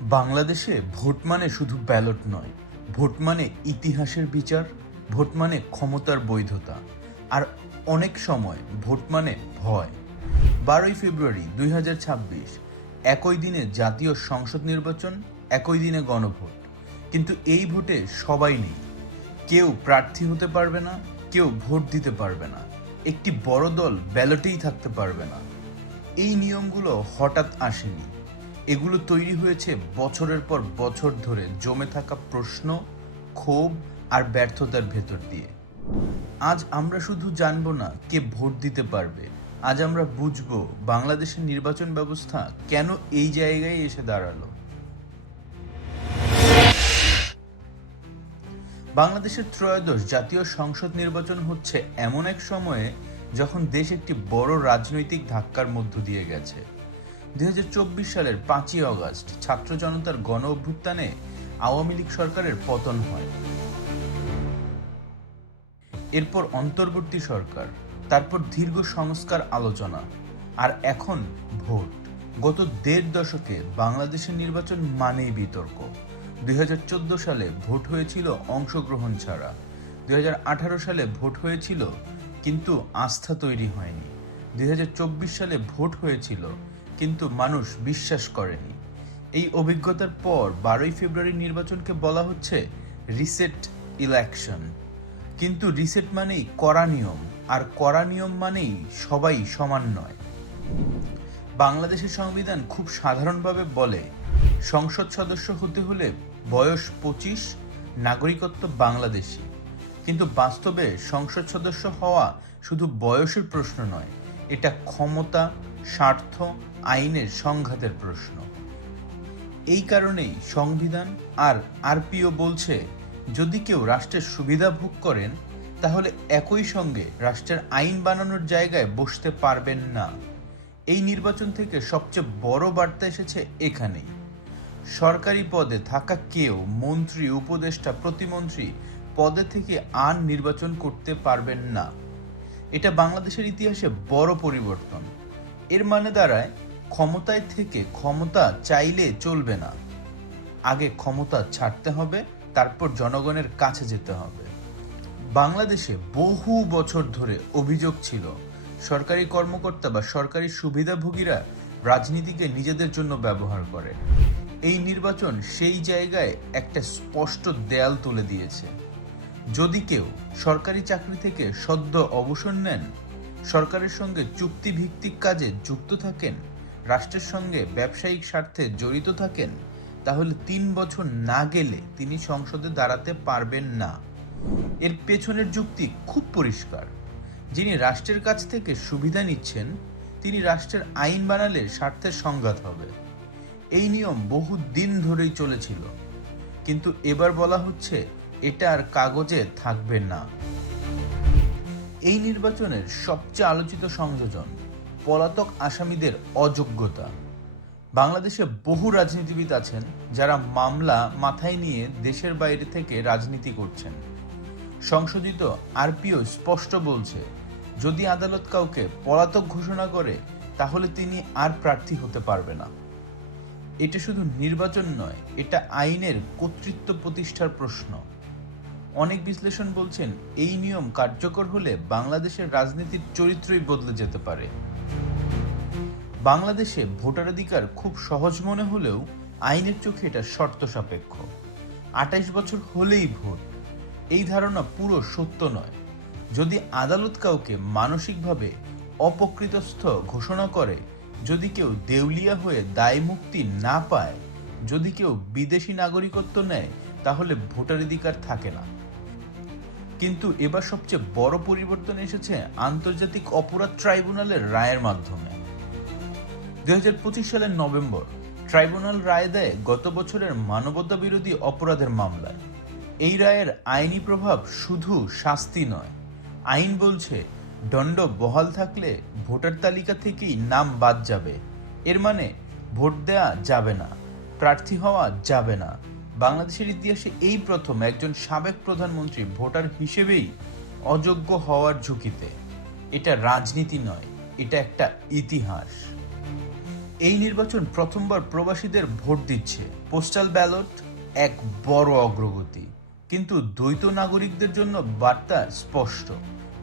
বাংলাদেশে ভোট মানে শুধু ব্যালট নয়, ভোট মানে ইতিহাসের বিচার, ভোট মানে ক্ষমতার বৈধতা, আর অনেক সময় ভোট মানে ভয়। 12ই ফেব্রুয়ারি 2026, একই দিনে জাতীয় সংসদ নির্বাচন, একই দিনে গণভোট। কিন্তু এই ভোটে সবাই নেই। কেউ প্রার্থী হতে পারবে না, কেউ ভোট দিতে পারবে না, একটি বড় দল ব্যালটেই থাকতে পারবে না। এই নিয়মগুলো হঠাৎ আসেনি, এগুলো তৈরি হয়েছে বছরের পর বছর ধরে জমে থাকা প্রশ্ন, ক্ষোভ আর ব্যর্থতার ভেতর দিয়ে। আজ আমরা শুধু জানবো না কে ভোট দিতে পারবে, আজ আমরা বুঝবো বাংলাদেশের নির্বাচন ব্যবস্থা কেন এই জায়গায় এসে দাঁড়ালো। বাংলাদেশের ত্রয়োদশ জাতীয় সংসদ নির্বাচন হচ্ছে এমন এক সময়ে যখন দেশ একটি বড় রাজনৈতিক ধাক্কার মধ্য দিয়ে গেছে। 2024 সালের 5ই অগস্ট ছাত্র জনতার গণ অভ্যুত্থানে আওয়ামী লীগ সরকারের পতন হয়। এরপর অন্তর্বর্তী সরকার, তারপর দীর্ঘ সংস্কার আলোচনা, আর এখন ভোট। গত দেড় দশকে বাংলাদেশের নির্বাচন মানেই বিতর্ক। 2014 সালে ভোট হয়েছিল অংশগ্রহণ ছাড়া, 2018 সালে ভোট হয়েছিল কিন্তু আস্থা তৈরি হয়নি, 2024 সালে ভোট হয়েছিল কিন্তু মানুষ বিশ্বাস করেনি। এই অভিজ্ঞতার পর 12ই ফেব্রুয়ারি নির্বাচনকে বলা হচ্ছে রিসেট ইলেকশন। কিন্তু রিসেট মানেই কড়া নিয়ম, আর কড়া নিয়ম মানেই সবাই সমান নয়। বাংলাদেশের সংবিধান খুব সাধারণভাবে বলে সংসদ সদস্য হতে হলে বয়স 25, নাগরিকত্ব বাংলাদেশি। কিন্তু বাস্তবে সংসদ সদস্য হওয়া শুধু বয়সের প্রশ্ন নয়, এটা ক্ষমতা, স্বার্থ, আইনের সংঘাতের প্রশ্ন। এই কারণেই সংবিধান আর আরপিও বলছে যদি কেউ রাষ্ট্রের সুবিধা ভোগ করেন তাহলে একই সঙ্গে রাষ্ট্রের আইন বানানোর জায়গায় বসতে পারবেন না। এই নির্বাচন থেকে সবচেয়ে বড় বার্তা এসেছে এখানেই। সরকারি পদে থাকা কেউ মন্ত্রী, উপদেষ্টা, প্রতিমন্ত্রী পদে থেকে আর নির্বাচন করতে পারবেন না। এটা বাংলাদেশের ইতিহাসে বড় পরিবর্তন। এর মানে দাঁড়ায় ক্ষমতায় থেকে ক্ষমতা চাইলে চলবে না, আগে ক্ষমতা ছাড়তে হবে, তারপর জনগণের কাছে যেতে হবে। বাংলাদেশে বহু বছর ধরে অভিযোগ ছিল সরকারি কর্মকর্তা বা সরকারি সুবিধাভোগীরা রাজনীতিকে নিজেদের জন্য ব্যবহার করে। এই নির্বাচন সেই জায়গায় একটা স্পষ্ট দেয়াল তুলে দিয়েছে। যদি কেউ সরকারি চাকরি থেকে সদ্য অবসর নেন, সরকারের সঙ্গে চুক্তিভিত্তিক কাজে যুক্ত থাকেন, রাষ্ট্রের সঙ্গে ব্যবসায়িক স্বার্থে জড়িত থাকেন, তাহলে 3 বছর না গেলে তিনি সংসদে দাঁড়াতে পারবেন না। এর পেছনের যুক্তি খুব পরিষ্কার। যিনি রাষ্ট্রের কাছ থেকে সুবিধা নিচ্ছেন, তিনি রাষ্ট্রের আইন বানালে স্বার্থের সংঘাত হবে। এই নিয়ম বহু দিন ধরেই চলেছিল, কিন্তু এবার বলা হচ্ছে এটা আর কাগজে থাকবে না। এই নির্বাচনের সবচেয়ে আলোচিত সংযোজন পলাতক আসামিদের অযোগ্যতা। বাংলাদেশে বহু রাজনীতিবিদ আছেন যারা মামলা মাথায় নিয়ে দেশের বাইরে থেকে রাজনীতি করছেন। সংশোধিত আরপিও স্পষ্ট বলছে যদি আদালত কাউকে পলাতক ঘোষণা করে তাহলে তিনি আর প্রার্থী হতে পারবে না। এটা শুধু নির্বাচন নয়, এটা আইনের কর্তৃত্ব প্রতিষ্ঠার প্রশ্ন। অনেক বিশ্লেষণ বলছেন এই নিয়ম কার্যকর হলে বাংলাদেশের রাজনীতির চরিত্রই বদলে যেতে পারে। বাংলাদেশে ভোটাধিকার খুব সহজ মনে হলেও আইনের চোখে এটা শর্ত সাপেক্ষ। 28 বছর হলেই ভোট, এই ধারণা পুরো সত্য নয়। যদি আদালত কাউকে মানসিকভাবে অপকৃতস্থ ঘোষণা করে, যদি কেউ দেউলিয়া হয়ে দায় মুক্তি না পায়, যদি কেউ বিদেশি নাগরিকত্ব নেয়, তাহলে ভোটাধিকার থাকে না। কিন্তু এবার সবচেয়ে বড় পরিবর্তন এসেছে আন্তর্জাতিক অপরাধ ট্রাইব্যুনালের রায়ের মাধ্যমে। 2025 সালের নভেম্বর ট্রাইব্যুনাল রায় দেয় গত বছরের মানবতা বিরোধী অপরাধের মামলায়। এই রায়ের আইনি প্রভাব শুধু শাস্তি নয়, আইন বলছে দণ্ড বহাল থাকলে ভোটার তালিকা থেকেই নাম বাদ যাবে। এর মানে ভোট দেয়া যাবে না, প্রার্থী হওয়া যাবে না। বাংলাদেশের ইতিহাসে এই প্রথম একজন সাবেক প্রধানমন্ত্রী ভোটার হিসেবেই অযোগ্য হওয়ার ঝুঁকিতে। এটা রাজনীতি নয়, এটা একটা ইতিহাস। এই নির্বাচন প্রথমবার প্রবাসীদের ভোট দিচ্ছে। পোস্টাল ব্যালট এক বড় অগ্রগতি, কিন্তু দ্বৈত নাগরিকদের জন্য বার্তা স্পষ্ট।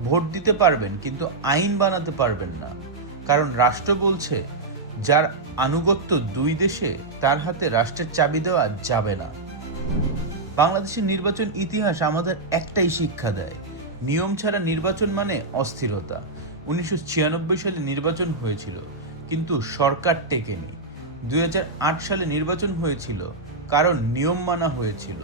ভোট দিতে পারবেন কিন্তু আইন বানাতে পারবেন না, কারণ রাষ্ট্র বলছে যার আনুগত্য দুই দেশে তার হাতে রাষ্ট্রের চাবি দেওয়া যাবে না। বাংলাদেশের নির্বাচন ইতিহাস আমাদের একটাই শিক্ষা দেয়, নিয়ম ছাড়া নির্বাচন মানে অস্থিরতা। 1996 সালে নির্বাচন হয়েছিল, কিন্তু সরকার টেকেনি। 2008 সালে নির্বাচন হয়েছিল, কারণ নিয়ম মানা হয়েছিল।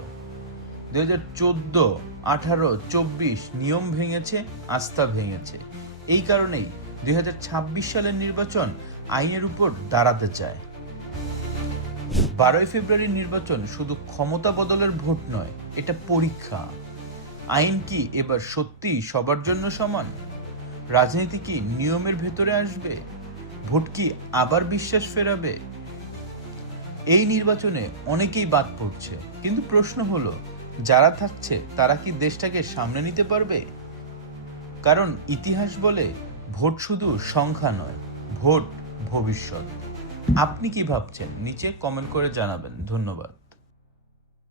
2014, 18, 24 নিয়ম ভেঙেছে, আস্থা ভেঙেছে। এই কারণেই 2026 সালের নির্বাচন আইনের উপর দাঁড়াতে চায়। 12 ফেব্রুয়ারির নির্বাচন শুধু ক্ষমতা বদলের ভোট নয়, এটা পরীক্ষা। আইন কি এবার সত্যিই সবার জন্য সমান? রাজনীতি কি নিয়মের ভেতরে আসবে? ভোট কি আবার বিশ্বাস ফেরাবে? এই নির্বাচনে অনেকেই বাদ পড়ছে, কিন্তু প্রশ্ন হলো, যারা থাকছে তারা কি দেশটাকে সামনে নিতে পারবে? কারণ ইতিহাস বলে ভোট শুধু সংখ্যা নয়, ভোট ভবিষ্যৎ। আপনি কি ভাবছেন নিচে কমেন্ট করে জানাবেন। ধন্যবাদ।